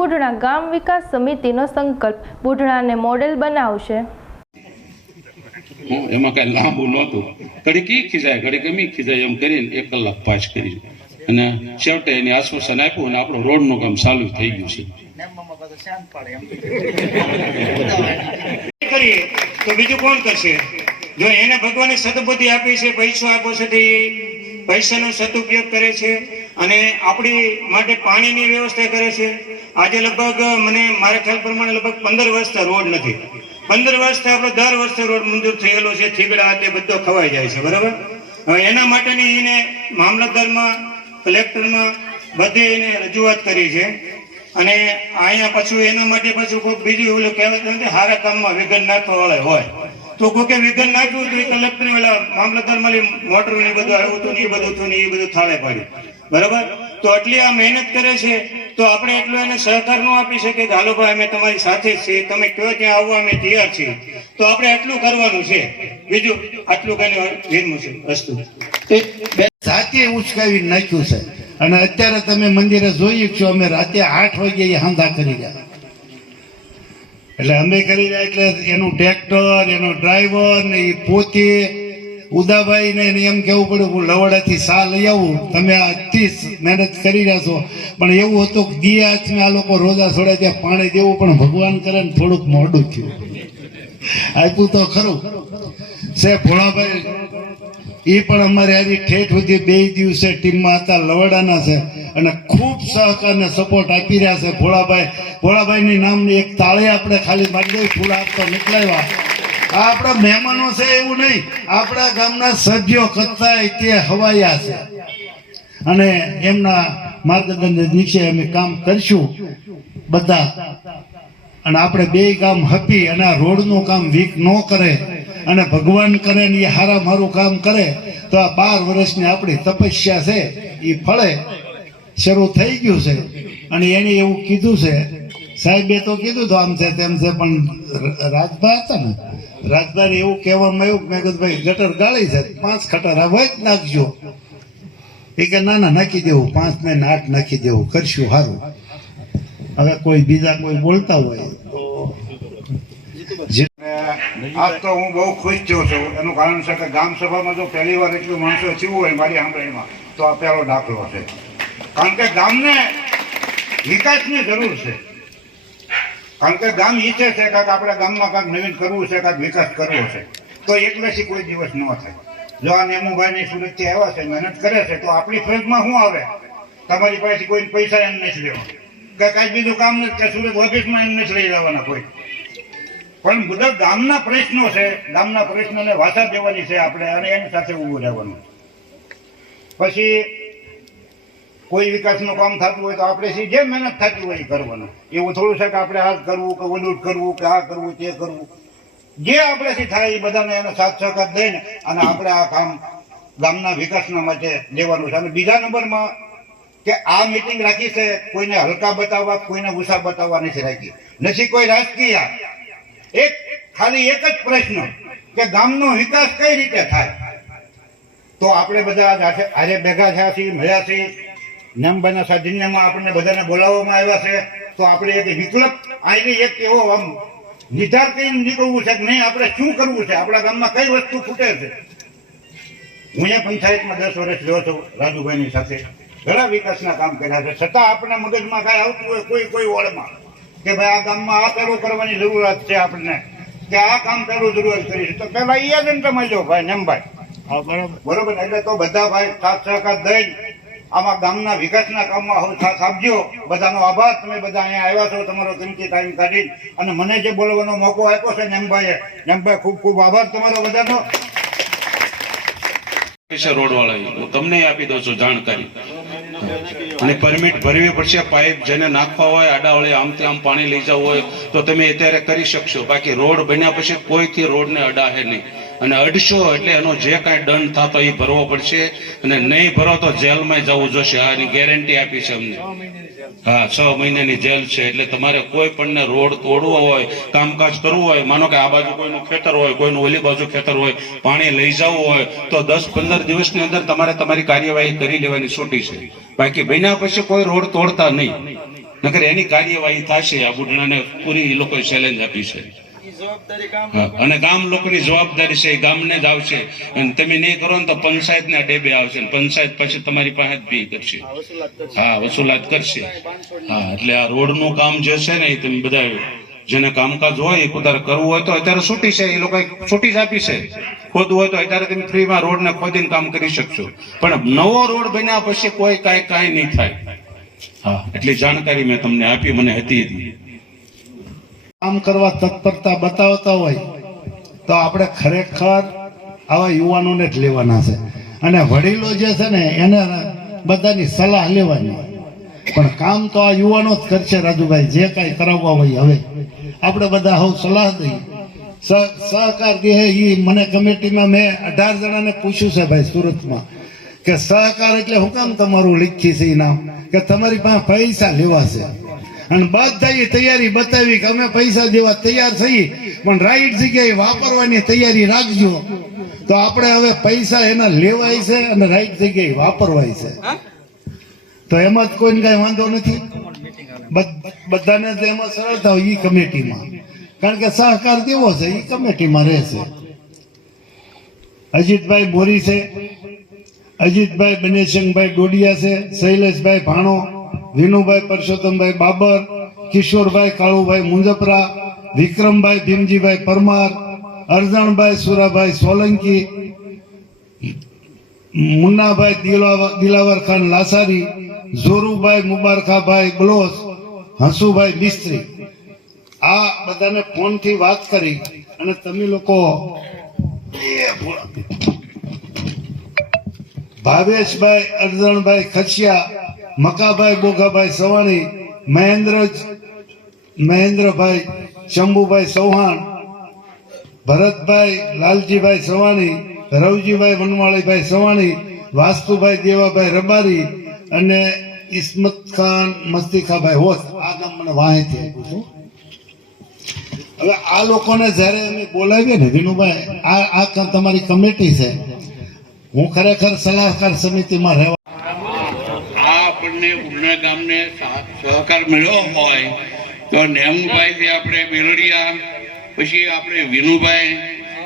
બુઢણા ગામ વિકાસ સમિતિનો સંકલ્પ બુઢણાને મોડેલ બનાવશે. હું એમાં કઈ લાંબુ નહોતું. ઘડીક ઈ ખીજાય ઘડીક એમ ખીજાય એમ કરીને એક કલાક પાસ કરી. અને છેવટે એને આશ્વાસન આપ્યું અને આપણું રોડનું કામ ચાલુ થઈ ગયું છે. કરીએ તો બીજું કોણ કરશે? જો એને ભગવાને સદબુદ્ધિ આપી છે પૈસો આપ્યો છે તે પૈસાનો સદુપયોગ કરે છે અને આપણી માટે પાણીની વ્યવસ્થા કરે છે. આજે લગભગ, મને મારા ખ્યાલ પ્રમાણે લગભગ પંદર વર્ષથી રોડ નથી. પંદર વર્ષથી આપણો દર વર્ષે રોડ મંજૂર થયેલો છે થીગડા તે બધો ખવાઈ જાય છે, બરાબર? હવે એના માટેની એને મામલતદારમાં, કલેક્ટરમાં બધે એને રજૂઆત કરી છે. અને અહીંયા પાછું એના માટે પાછું કોઈ બીજું એવું કહેવાય નથી, હારા કામમાં વિઘન નાખવાવાળા હોય. તો કોકે વિઘન નાખ્યું તો એ કલેક્ટર પેલા મામલતદાર માલી મોટર ને બધું આવ્યું હતું ને એ બધું હતું ને એ બધું થાળે પાડ્યું. બરાબર? તો આટલી આ મહેનત કરે છે તો આપણે એટલું એને સહકાર ન આપી શકીએ કે, હાલો અમે તમારી સાથે જ છીએ. તમે કયો ત્યાં આવવા, અમે તૈયાર છીએ. તો આપણે આટલું કરવાનું છે. બીજું, આટલું કઈ વિરમું છે, વસ્તુ. જાતે ઉચકાવી નાખ્યું છે. અને અત્યારે તમે મંદિરે જોઈ છો, અમે રાતે આઠ વાગે હાંધા કરી ગયા એટલે અમે કરી રહ્યા એટલે એનું ટ્રેક્ટર, એનો ડ્રાઈવર ને એ પોતે ઉદાભાઈ ને એને એમ કેવું પડ્યું, હું લવડાથી સા લઈ આવું. તમે આજથી મહેનત કરી રહ્યા છો. પણ એવું હતું કે દિયા હાથમાં આ લોકો રોજા છોડે ત્યાં પાણી દેવું, પણ ભગવાન કરે ને થોડુંક મોડું થયું. આપ્યું તો ખરું. છે ભોળાભાઈ એ પણ અમારે આજે ઠેઠ સુધી બે દિવસે ટીમમાં હતા, લવડાના છે. અને ખૂબ સહકાર અને સપોર્ટ આપી રહ્યા છે ભોળાભાઈ. ભોળાભાઈની નામની એક તાળી આપણે ખાલી મારી ફૂલ આપતો નીકળાવ્યા આપણા મહેમાનો છે એવું નહીં. આપણા ગામના સભ્યો કરતા તે હવાયા છે. અને એમના માર્ગદર્શન નીચે અમે કામ કરશું બધા. અને આપણે બે ગામ હપી અને આ રોડનું કામ વીક ન કરે અને ભગવાન કરે ને એ હારા મારું કામ કરે, તો આ બાર વર્ષની આપણી તપસ્યા છે એ ફળે. શરૂ થઈ ગયું છે. અને એને એવું કીધું છે સાહેબે તો કીધું તો આમ છે તેમ છે, પણ રાજભા હતા ને રાજભાઈ એવું કહેવામાં આવ્યું મેં કીધું, ભાઈ, ગટર ગાળી છે, પાંચ ખટર આ જ નાખજો. એ કે, ના ના, નાખી દેવું, પાંચ ને આઠ નાખી દેવું, કરશું સારું હવે કોઈ બીજા કોઈ બોલતા હોય તો આજ તો હું બહુ ખુશ થયો છું. એનું કારણ છે કે ગામ સભામાં જો પહેલી વાર એટલું માણસો થયું હોય મારી સાંભળીમાં તો આ પહેલો દાખલો છે. કારણ કે ગામને વિકાસની જરૂર છે. કારણ કે ગામ ઈચ્છે છે, કાંક આપણા ગામમાં કાંક નવીન કરવું છે કાંઈક વિકાસ કરવો છે, તો એકલેથી કોઈ દિવસ ન થાય. જો આ નેમુભાઈની સુરતથી આવ્યા છે, મહેનત કરે છે, તો આપણી ફરજમાં શું આવે? તમારી પાસેથી કોઈ પૈસા એમ નથી લેવા. કે કાંઈ બીજું કામ નથી, કે સુરત ઓફિસમાં એમ નથી લઈ જવાના કોઈ. પણ બધા ગામના પ્રશ્નો છે, ગામના પ્રશ્નોને વાસા દેવાની છે આપણે, અને એની સાથે ઊભું રહેવાનું. પછી કોઈ વિકાસનું કામ થતું હોય તો આપણે સી જે મહેનત થતી હોય એ કરવાનું. એવું થોડું છે કે આપણે આ કરવું કે ઓલું કરવું કે આ કરવું તે કરવું. જે આપણેથી થાય એ બધાને એનો સાથ સહકાર દઈને અને આપણે આ કામ ગામના વિકાસના માટે દેવાનું છે. અને બીજા નંબરમાં કે આ મિટિંગ રાખી છે, કોઈને હલકા બતાવવા, કોઈને ઉષા બતાવવા નથી રાખી. નથી કોઈ રાજકીય. એક ખાલી એક જ પ્રશ્ન કે ગામનો વિકાસ કઈ રીતે થાય? તો આપણે બધા આજે ભેગા થયા છીએ, મળ્યા છીએ. નેમભાઈના સાધન્યમાં આપણને બધાને બોલાવવામાં આવ્યા છે. તો આપણે એક વિકલ્પ આની એક એવો આમ નિધાર કરીને નીકળવું છે કે નહીં આપણે શું કરવું છે? આપણા ગામમાં કઈ વસ્તુ ખૂટે છે? હું એ પંચાયતમાં દસ વર્ષ રહ્યો છું રાજુભાઈની સાથે. ઘણા વિકાસના કામ કર્યા છે. છતાં આપણા મગજમાં કાંઈ આવતું હોય કોઈ કોઈ ઓળમાં કે ભાઈ આ ગામમાં આ પેલું કરવાની જરૂરત છે આપણને કે આ કામ પેલું જરૂરત કરી તો પેલા એ જ તમે જો ભાઈ નેમભાઈ હા બરોબર. બરોબર? એટલે તો બધા ભાઈ સાથ સહકાર દઈ આમાં ગામના વિકાસના કામમાં હવે સાથ બધાનો આભાર. તમે બધા અહીંયા આવ્યા છો, તમારો કિંમતી ટાઈમ કાઢી અને મને જે બોલવાનો મોકો આપ્યો છે નેમભાઈએ નેમભાઈ ખૂબ ખૂબ આભાર તમારો બધાનો. હું તમને આપી દઉં છું જાણકારી. અને પરમિટ ભરવી પડશે, પાઇપ જેને નાખવા હોય આડાવળે આમથી આમ પાણી લઈ જવું હોય, તો તમે અત્યારે કરી શકશો. બાકી રોડ બન્યા પછી કોઈથી રોડને અડાહે નહીં. અને અડશો એટલે એનો જે કાંઈ દંડ થતો એ ભરવો પડશે. અને નહીં ભરો તો જેલમાં જવું જોશે. આની ગેરંટી આપી છે અમને. હા છ મહિનાની જેલ છે. એટલે તમારે કોઈ પણને રોડ તોડવો હોય કામકાજ કરવું હોય માનો કે આ બાજુ કોઈનું ખેતર હોય કોઈનું ઓલી બાજુ ખેતર હોય પાણી લઈ જવું હોય તો દસ પંદર દિવસની અંદર તમારે તમારી કાર્યવાહી કરી લેવાની છૂટી છે. બાકી બન્યા પછી કોઈ રોડ તોડતા નહીં. નકર એની કાર્યવાહી થશે. આ બુઢણાને પૂરી એ લોકોએ ચેલેન્જ આપી છે. અને ગામ લોકોની જવાબદારી છે એ ગામને જ આવશે. અને તમે નહીં કરો ને તો પંચાયત ના ડેબે આવશે પંચાયત પછી તમારી પાસે બી કરશે. હા વસૂલાત કરશે. હા એટલે આ રોડનું કામ જે છે ને એ તમે બધા જેને કામકાજ હોય એ પોતાને કરવું હોય તો અત્યારે છૂટી છે એ લોકો છૂટી જ આપી છે. ખોદવું હોય તો અત્યારે તમે ફ્રીમાં રોડ ને ખોદીને કામ કરી શકશો. પણ નવો રોડ બન્યા પછી કોઈ કાંઈ કાંઈ નહીં થાય. હા એટલી જાણકારી મેં તમને આપી મને હતી હતી કામ કરવા તત્પરતા બતાવતા હોય, તો આપણે ખરેખર આવા યુવાનોને જ લેવાના છે. અને વડીલો જે છે ને, એને બધાની સલાહ લેવાની. પણ કામ તો આ યુવાનો જ કરશે, રાજુભાઈ, જે કાંઈ કરાવવા હોય હવે. આપણે બધા હવે સલાહ દઈએ સહ- સહકાર દે એ મને કમિટીમાં મેં અઢાર જણાને પૂછ્યું છે ભાઈ સુરતમાં, કે સહકાર એટલે હું કામ તમારું લીખી છે નામ? કે તમારી પાસે પૈસા લેવાશે અને બધા તૈયારી બતાવી કે અમે પૈસા દેવા તૈયાર થઈ પણ રાઈટ જગ્યાએ વાપરવાની તૈયારી રાખજો. તો આપણે હવે પૈસા એના લેવાય છે અને રાઈટ જગ્યાએ વાપરવાય છે. તો એમાં જ કોઈને કાંઈ વાંધો નથી. બધ- બધાને જ એમાં સરળતા હોય એ કમિટીમાં. કારણ કે સહકાર કેવો છે? એ કમિટીમાં રહેશે અજીતભાઈ બોરી છે. અજીતભાઈ બનેશંગભાઈ ડોડિયા છે. શૈલેષભાઈ ભાણો. વિનુભાઈ પરસોત્તમભાઈ બાબર, કિશોરભાઈ કાળુભાઈ મુંજપરા, વિક્રમભાઈ ભીમજીભાઈ પરમાર, અરજણભાઈ સુરાભાઈ સોલંકી, મુન્નાભાઈ દિલાવર ખાન લાસારી ઝોરુભાઈ મુબારકાભાઈ ગ્લોસ હંસુભાઈ મિસ્ત્રી. આ બધાને ફોનથી વાત કરી અને તમે લોકો ભાવેશભાઈ, અરજણભાઈ ખસિયા મકાભાઈ બોગાભાઈ સવાણી મહેન્દ્ર મહેન્દ્રભાઈ, શંભુભાઈ ચૌહાણ, ભરતભાઈ, લાલજીભાઈ સવાણી, રવજીભાઈ વનવાળીભાઈ સવાણી, વાસ્તુભાઈ દેવાભાઈ રબારી અને ઇસ્મત ખાન, મસ્તીખાભાઈ હોસ આ નામ મને વાંચી આપ્યું છું. હવે આ લોકોને જ્યારે અમે બોલાવીએ ને વિનુભાઈ, આ આ તમારી કમિટી છે. હું ખરેખર સલાહકાર સમિતિમાં રહેવા આ આપણને ગામને સહકાર મળ્યો હોય, તો નેમુભાઈથી આપણે મેલડિયા, પછી આપણે વિનુભાઈ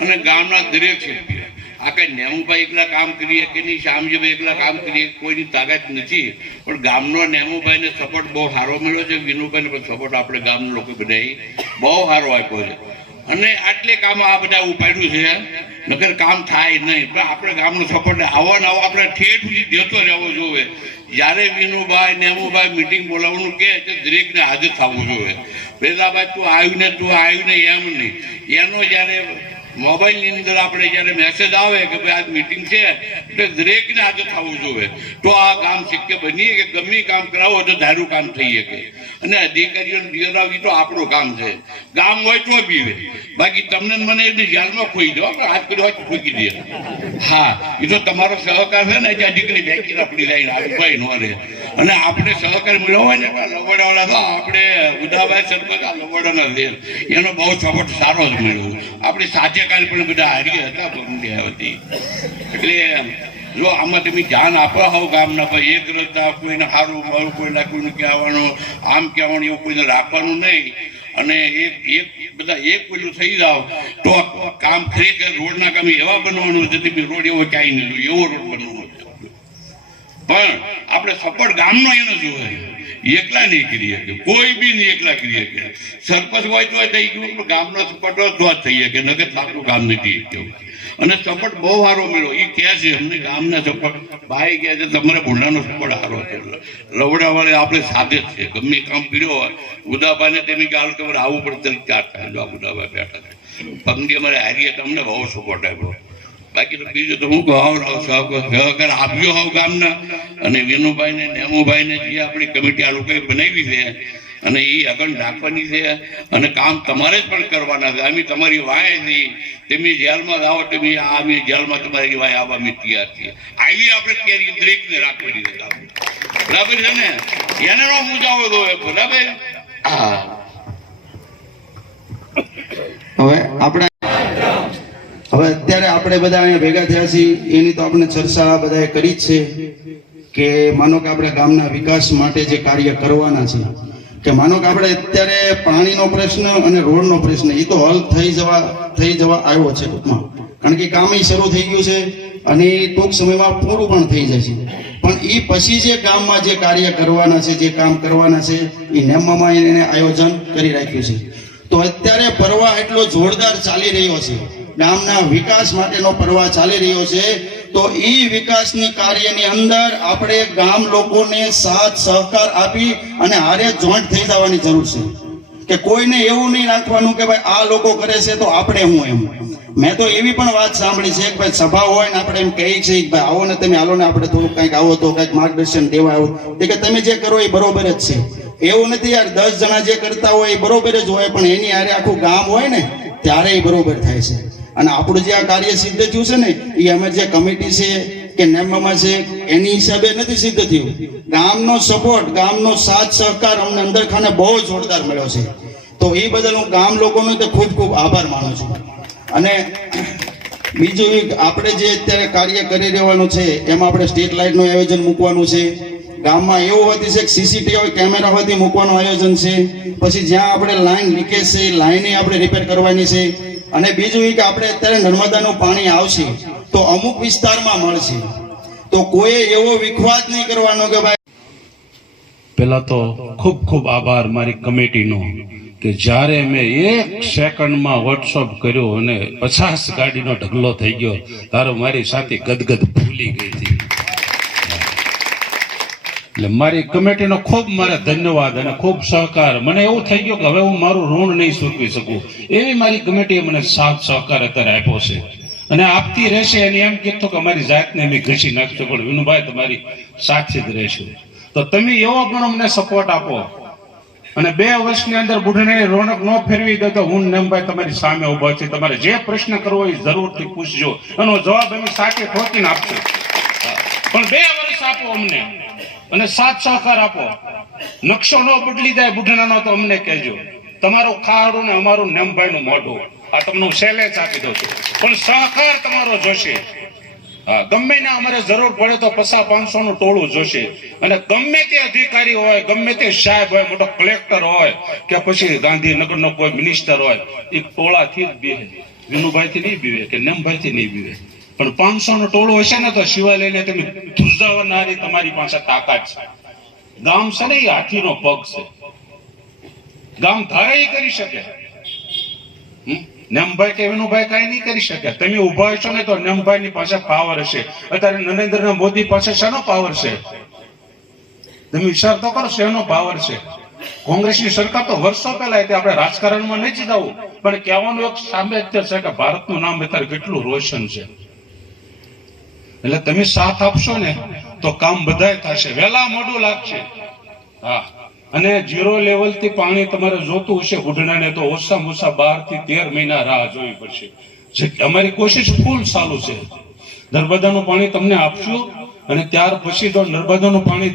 અને ગામના દરેક સભ્ય. આ કઈ નેમુભાઈ એકલા કામ કરીએ કે નહીં? શ્યામજીભાઈ એકલા કામ કરીએ, કોઈની તાકાત નથી. પણ ગામનો નેમુભાઈને સપોર્ટ બહુ સારો મળ્યો છે. વિનુભાઈને પણ સપોર્ટ આપણે ગામના લોકો બધાએ બહુ સારો આપ્યો છે. અને આટલે કામ આ બધા ઉપાડ્યું છે. નગર કામ થાય નહીં. પણ આપણે ગામનો સપોર્ટ આવો ને આવો આપણે ઠેઠ સુધી જતો રહેવો જોઈએ. જ્યારે વિનુભાઈ નેમુભાઈ મિટિંગ બોલાવવાનું કહે તો દરેકને હાજર થવું જોઈએ. વેદાભાઈ, તું આવ્યું ને તું આવ્યું ને એમ નહીં. એનો જ્યારે મોબાઈલની અંદર આપણે જ્યારે મેસેજ આવે કે ભાઈ આજ મિટિંગ છે, એટલે દરેકને હાથે થવું જોઈએ. તો આ કામ શક્ય બનીએ કે ગમે કામ કરાવો તો ધારું કામ થઈ શકે. અને અધિકારીઓને બિરાવી તો આપણું કામ છે. ગામ હોય તો બી હોય. બાકી તમને મને એને જેલમાં ખોઈ દો હાથ કર્યો હોય ઠોકી દે હા, એ તો તમારો સહકાર છે ને, ત્યાં દીકરી બેંકી આપણી લાઈન આવી કોઈ ન રહે. અને આપણે સહકાર મળ્યો હોય ને લવડાવાળા તો આપણે ઉદાભાઈ આ લવડાના છે એનો બહુ સપોર્ટ સારો જ મળ્યો. આપણે સાચે કાલ પણ બધા હારી હતા પણ હતી એટલે જો આમાં તમે ધ્યાન આપો હોવ ગામના ભાઈ એક રસ્તા કોઈને સારું મારું, કોઈને કોઈને કહેવાનું, આમ કહેવાનું, એવું કોઈને રાખવાનું નહીં. અને એક એક, બધા એક પેલું થઈ જાવ તો કામ ખરેખર રોડના કામ એવા બનવાનું છે તમે રોડ એવો ક્યાંય નહીં એવો રોડ બનવાનો છે પણ આપણે સપોર્ટ ગામનો એનો જોવે. એકલા નહીં કરી શકે. કોઈ બી નહીં એકલા કરી શકે. સરપંચ હોય તો થઈ ગયું, પણ ગામનો સપોર્ટ હોય તો જ થઈ શકે. નગર આપણું કામ નથી થયું અને સપોર્ટ બહુ સારો મળ્યો. એ કહે છે, અમને ગામના સપોર્ટ ભાઈ કહે છે, તમારે ભૂંડાનો સપોર્ટ સારો છે. લવડા વાળે આપણે સાથે જ છે. ગમે કામ કર્યો હોય ઉદાભાઈને તેની ગાલ ખબર આવું પડે તરીકે થાય આ ઉદાભાઈ બેઠા છે. પગની અમારે હારીએ, તમને બહુ સપોર્ટ આપ્યો. બાકી બીજું તો હું કહું સહકાર આપ્યો હોવ ગામના, અને વિનુભાઈ ને નેમુભાઈ ને જે આપણી કમિટી આ લોકોએ બનાવી છે, અને એ આગળ રાખવાની છે, અને કામ તમારે જ પણ કરવાના છે. અમે તમારી વાય છીએ. તમે જેલમાં જાઓ, તમે આ અમે જેલમાં તમારી વાય આવવા અમે તૈયાર છીએ. આવી આપણે તૈયારી દરેકને રાખવાની છે બરાબર છે ને? એને નો મુજાવો દો બરાબર? હવે આપણે હવે અત્યારે આપણે બધા અહીંયા ભેગા થયા છીએ. એની તો આપણે ચર્ચા બધાએ કરી જ છે કે માનો કે આપણે ગામના વિકાસ માટે જે કાર્ય કરવાના છે, કે માનો કે આપણે અત્યારે પાણીનો પ્રશ્ન અને રોડનો પ્રશ્ન એ તો હલ થઈ જવા થઈ જવા આવ્યો છે ટૂંકમાં. કારણ કે કામ એ શરૂ થઈ ગયું છે અને ટૂંક સમયમાં પૂરું પણ થઈ જશે. પણ એ પછી જે ગામમાં જે કાર્ય કરવાના છે, જે કામ કરવાના છે એ નેમમાં એને આયોજન કરી રાખ્યું છે. તો અત્યારે પરવા એટલો જોરદાર ચાલી રહ્યો છે ગામના વિકાસ માટેનો પ્રવાહ ચાલી રહ્યો છે, તો એ વિકાસની કાર્યની અંદર આપણે ગામ લોકોને સાથ, સહકાર આપી અને હારે જોઈન્ટ થઈ જવાની જરૂર છે. કે કોઈને એવું નહીં રાખવાનું કે ભાઈ આ લોકો કરે છે તો આપણે હું એમ. મેં તો એવી પણ વાત સાંભળી છે કે ભાઈ સભા હોય ને આપણે એમ કહીએ છીએ કે ભાઈ આવો ને તમે હાલો ને આપણે થોડુંક કંઈક આવો, તો કંઈક માર્ગદર્શન દેવા આવો. કે તમે જે કરો એ બરોબર જ છે. એવું નથી યાર, દસ જણા જે કરતા હોય એ બરોબર જ હોય, પણ એની આરે આખું ગામ હોય ને, ત્યારે એ બરોબર થાય છે. અને આપણું જે આ કાર્ય સિદ્ધ થયું છે ને, એ અમે જે કમિટી છે કે નેમમાં છે, એની હિસાબે નથી સિદ્ધ થયું. ગામનો સપોર્ટ ગામનો સાથ સહકાર અમને અંદર ખાને બહુ જોરદાર મળ્યો છે. તો એ બદલ હું ગામ લોકોનો તો ખૂબ ખૂબ આભાર માનું છું. અને બીજું એક, આપણે જે અત્યારે કાર્ય કરી રહેવાનું છે, એમાં આપણે સ્ટ્રીટ લાઇટનું આયોજન મૂકવાનું છે. ગામમાં એવું હોતી છે કે સીસીટીવી કેમેરા હોતી મૂકવાનું આયોજન છે. પછી જ્યાં આપણે લાઇન લીકેજ છે, એ લાઈને આપણે રિપેર કરવાની છે. અને બીજું એ કે આપણે અત્યારે નર્મદાનું પાણી આવશે, તો અમુક વિસ્તારમાં મળશે. તો કોઈ એવો વિખવાદ નહીં કરવાનો કે ભાઈ પેલા તો ખૂબ ખૂબ આભાર મારી કમિટીનો કે જ્યારે મેં એક સેકન્ડમાં વોટ્સઅપ કર્યો અને પચાસ ગાડીનો ઢગલો થઈ ગયો, તારો મારી સાથે ગદગદ ભૂલી ગઈ હતી. એટલે મારી કમિટીનો ખૂબ મારે ધન્યવાદ અને ખૂબ સહકાર. મને એવું થઈ ગયું કે હવે હું મારું ઋણ નહીં ચૂકવી શકું. એવી મારી કમિટીએ મને સાથ સહકાર અત્યારે આપ્યો છે. અને આપતી રહેશે અને એમ કીધું કે અમારી જાતને અમે ઘસી નાખશો, પણ વિનુભાઈ, તમારી સાથે જ રહેશું. તો તમે એવો પણ અમને સપોર્ટ આપો. અને બે વર્ષની અંદર બુઢને રોનક ન ફેરવી દે તો હું નેમભાઈ તમારી સામે ઊભા છે તમારે જે પ્રશ્ન કરવો એ જરૂરથી પૂછજો. એનો જવાબ અમે સાચે ખોટીને આપશું. પણ બે વર્ષ આપો અમને. અને સાથ સહકાર આપો. નકશો ન બદલી જાય બુઢાણાનો તો અમને કહેજો. તમારો ખાડું ને અમારું નેમભાઈનું મોઢું. આ તમને હું આપી દઉં છું. પણ સહકાર તમારો જોશે. હા, ગમે ને અમારે જરૂર પડે તો પસા પાંચસો નું ટોળું જોશે. અને ગમે તે અધિકારી હોય ગમે તે સાહેબ હોય મોટો કલેક્ટર હોય કે પછી ગાંધીનગર નો કોઈ મિનિસ્ટર હોય એ ટોળાથી જ બીવે વિનુભાઈ થી નહીં બીવે કે નેમભાઈ થી નહીં બીવે. પણ પાંચસો નો ટોળો હશે ને તો શિવાલયને તમે ધ્રુજાવનારી તમારી પાસે તાકાત છે. ગામ એ હાથીનો પગ છે. ગામ ધારે કરી શકે. નમભાઈ કે વિનુભાઈ કઈ નહીં કરી શકે. તમે ઊભા હશો ને તો નમભાઈ ની પાસે પાવર હશે. અત્યારે નરેન્દ્ર મોદી પાસે શેનો પાવર છે? તમે વિચાર તો કરો શેનો પાવર છે. કોંગ્રેસની સરકાર તો વર્ષો પહેલા હતી, આપણે રાજકારણમાં નહીં જવું. પણ કહેવાનું એક સામ્રાજ્ય છે કે ભારતનું નામ અત્યારે કેટલું રોશન છે. એટલે તમે સાથ આપશો ને, તો કામ બધાય થશે. વહેલા મોડું લાગશે. હા. અને ઝીરો લેવલથી પાણી તમારે જોતું હશે બુઢણાને તો ઓછામાં ઓછા બારથી તેર મહિના રાહ જોવી પડશે. અમારી કોશિશ ફૂલ ચાલુ છે. નર્મદાનું પાણી તમને આપશું અને ત્યાર પછી જો નર્મદાનું પાણી